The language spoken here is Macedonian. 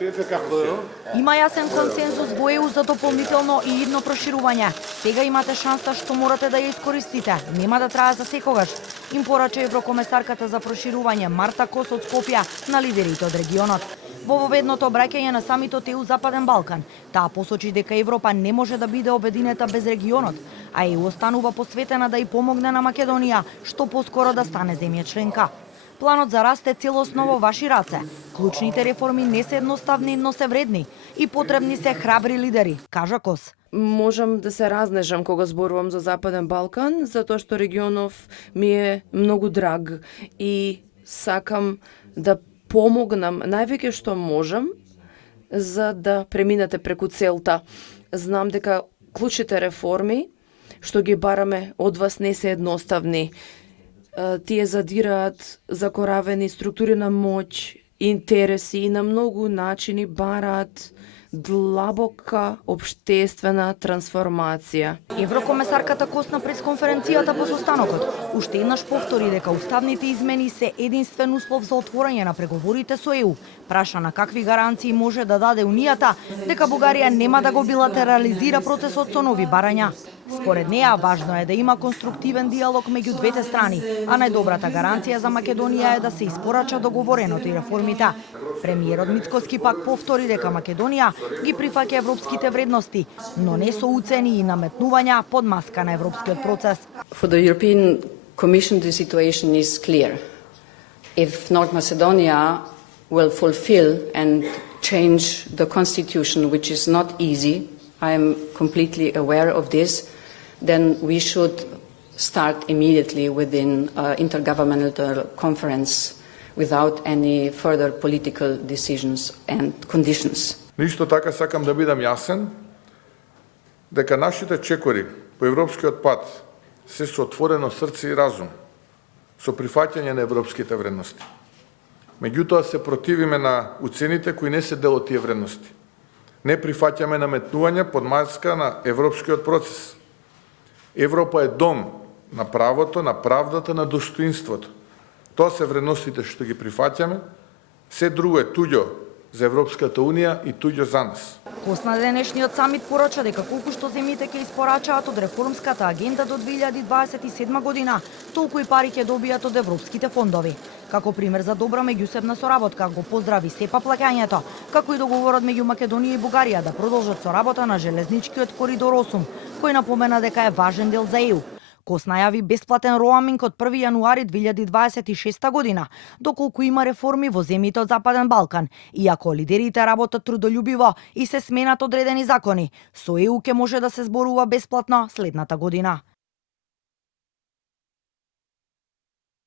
Има јасен консензус во ЕУ за дополнително и идно проширување. Сега имате шанса што морате да ја искористите. Нема да трае за секогаш. Им порача еврокомесарката за проширување Марта Кос од Скопје на лидерите од регионот. Во воведното обраќање на самитот ЕУ Западен Балкан, таа посочи дека Европа не може да биде обединета без регионот, а ЕУ останува посветена да и помогне на Македонија, што поскоро да стане земја членка. Планот за раст е целосно во ваши раце. Клучните реформи не се едноставни, но се вредни и потребни се храбри лидери, кажа Кос. Можам да се разнежам кога зборувам за Западен Балкан, затоа што регионов ми е многу драг и сакам да помогнам највеќе што можам за да преминете преку целта. Знам дека клучните реформи што ги бараме од вас не се едноставни. Тие задираат закоравени структури на моќ, интереси и на многу начини бараат длабока општествена трансформација. Еврокомесарката Кос на пресконференцијата по состанокот уште еднаш повтори дека уставните измени се единствен услов за отворање на преговорите со ЕУ. Прашана какви гаранции може да даде Унијата дека Бугарија нема да го билатерализира процесот со нови барања. Според неа, важно е да има конструктивен диалог меѓу двете страни, а најдобрата гаранција за Македонија е да се испорача договореното и реформите. Премиерот Мицкоски пак повтори дека Македонија ги прифаќа европските вредности, но не со уцени и наметнувања под маска на европскиот процес. For the European Commission, the situation is clear. If North Macedonia will fulfill and change the constitution, which is not easy, I am completely aware of this, then we should start immediately within intergovernmental conference without any further political decisions and conditions. Исто така сакам да бидам јасен дека нашите чекори по европскиот пат се со отворено срце и разум, со прифаќање на европските вредности. Меѓутоа се противиме на уцените кои не се дел од тие вредности. Не прифаќаме наметнување под маска на европскиот процес. Европа е дом на правото, на правдата, на достоинството. Тоа се вредностите што ги прифаќаме, се друго е туѓо за Европската Унија и туѓо за нас. Кос на денешниот самит порача дека колку што земјите ќе испорачаат од реформската агенда до 2027 година, толку и пари ќе добијат од европските фондови. Како пример за добра меѓусебна соработка го поздрави СЕПА плаќањето, како и договорот меѓу Македонија и Бугарија да продолжат соработа на железничкиот коридор 8, кој напомена дека е важен дел за ЕУ. Кос најави бесплатен роаминг од 1 јануари 2026 година, доколку има реформи во земјите од Западен Балкан, иако лидерите работат трудолюбиво и се сменат одредени закони, со ЕУ ќе може да се зборува бесплатно следната година.